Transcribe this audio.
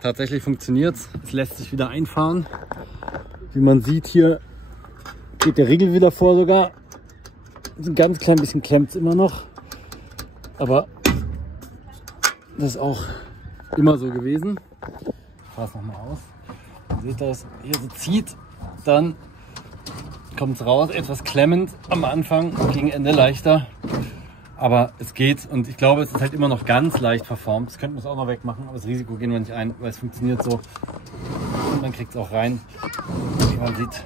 Tatsächlich funktioniert es. Es lässt sich wieder einfahren. Wie man sieht, hier geht der Riegel wieder vor sogar. Ein ganz klein bisschen klemmt es immer noch. Aber das ist auch immer so gewesen. Ich fahre es nochmal aus. Ihr seht das, hier so zieht, dann kommt es raus. Etwas klemmend am Anfang, gegen Ende leichter. Aber es geht und ich glaube, es ist halt immer noch ganz leicht verformt. Das könnte man es auch noch wegmachen, aber das Risiko gehen wir nicht ein, weil es funktioniert so. Und man kriegt es auch rein, wie man sieht.